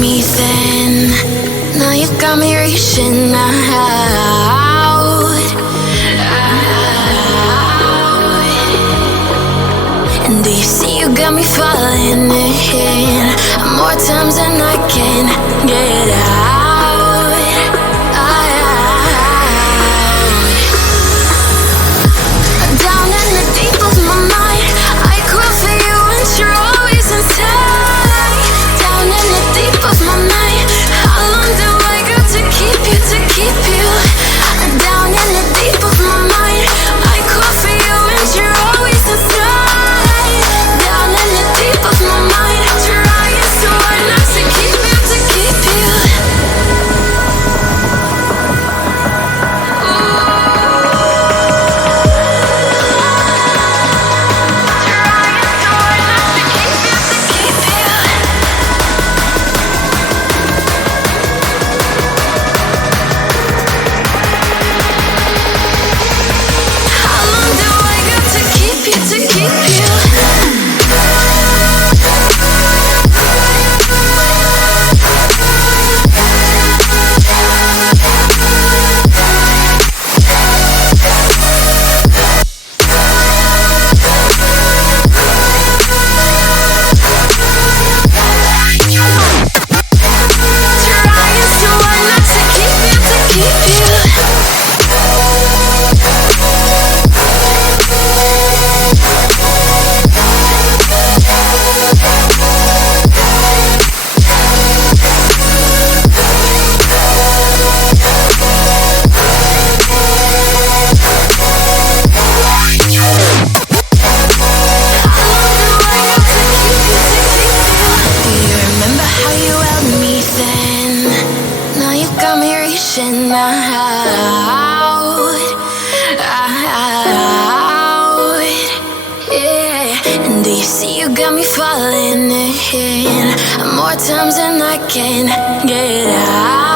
me then. Now you got me reaching out. And do you see you got me falling in more times than I can get out. Down in the deep of my mind, I crawl for you and you're always inside. Down in the deep of my mind, how long do I got to keep you, to keep you? Down in the deep of my mind, I crawl for you and you're always inside. Down in the deep of my mind, trying so hard not to keep you, to keep you. More times than I can get out.